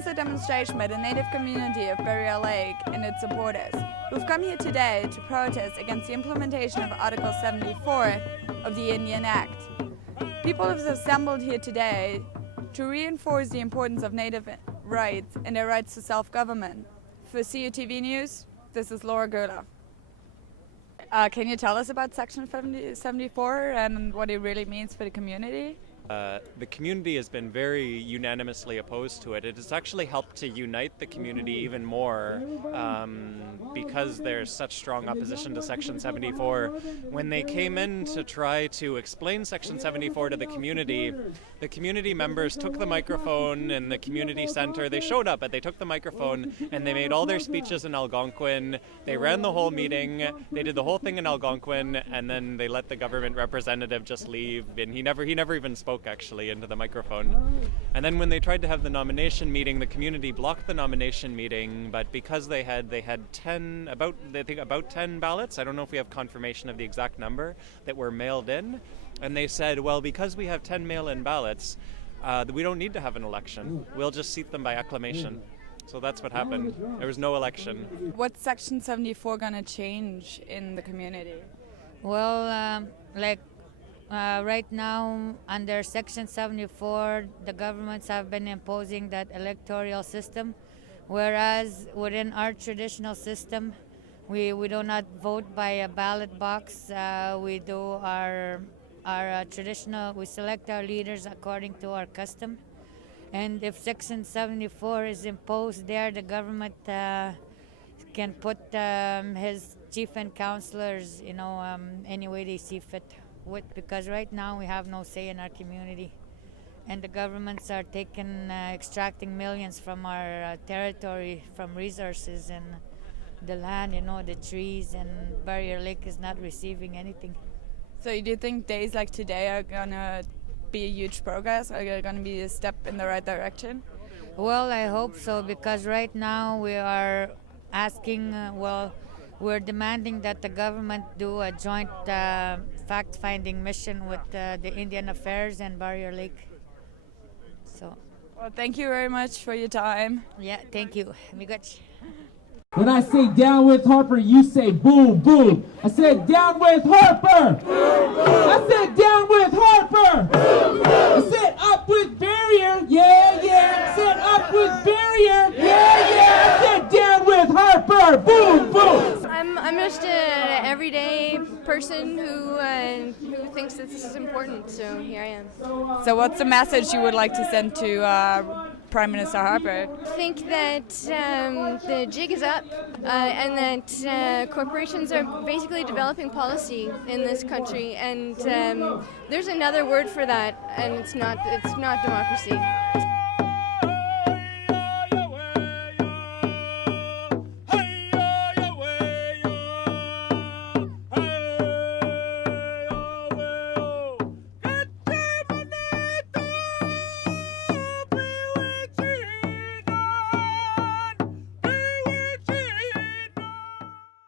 is a demonstration by the native community of Barriere Lake and its supporters, who've come here today to protest against the implementation of Article 74 of the Indian Act. People have assembled here today to reinforce the importance of native rights and their rights to self-government. For CUTV News, this is Laura Gerler. Can you tell us about Section 74 and what it really means for the community? The community has been very unanimously opposed to it. It has actually helped to unite the community even more because there's such strong opposition to Section 74. When they came in to try to explain Section 74 to the community members took the microphone in the community center. They showed up, but they took the microphone and they made all their speeches in Algonquin. They ran the whole meeting. They did the whole thing in Algonquin, and then they let the government representative just leave. And he never even spoke actually into the microphone. And then when they tried to have the nomination meeting, the community blocked the nomination meeting, but because they had about 10 ballots, I don't know if we have confirmation of the exact number, that were mailed in, and they said, well, because we have 10 mail-in ballots, we don't need to have an election. We'll just seat them by acclamation. So that's what happened. There was no election. What's Section 74 going to change in the community? Well, right now, under Section 74, the governments have been imposing that electoral system, whereas within our traditional system, we do not vote by a ballot box. We do our traditional, we select our leaders according to our custom. And if Section 74 is imposed there, the government can put his chief and councillors, any way they see fit. Because right now we have no say in our community, and the governments are extracting millions from our territory, from resources and the land, the trees, and Barriere Lake is not receiving anything. So do you think days like today are going to be a huge progress? Are they going to be a step in the right direction? Well, I hope so, because right now we are asking, we're demanding that the government do a joint fact-finding mission with the Indian Affairs and Barriere Lake. So. Well, thank you very much for your time. Yeah, thank you. Miigwech. When I say down with Harper, you say boom, boom. I said down with Harper. Boom, boom. I said down with Harper. Boom, boom. I said up with Barriere. Yeah, yeah. I said up with Barriere. Yeah, yeah. I said down with Harper. Boom, boom. I'm just an everyday person who thinks that this is important, so here I am. So what's the message you would like to send to Prime Minister Harper? I think that the jig is up and that corporations are basically developing policy in this country, and there's another word for that, and it's not democracy.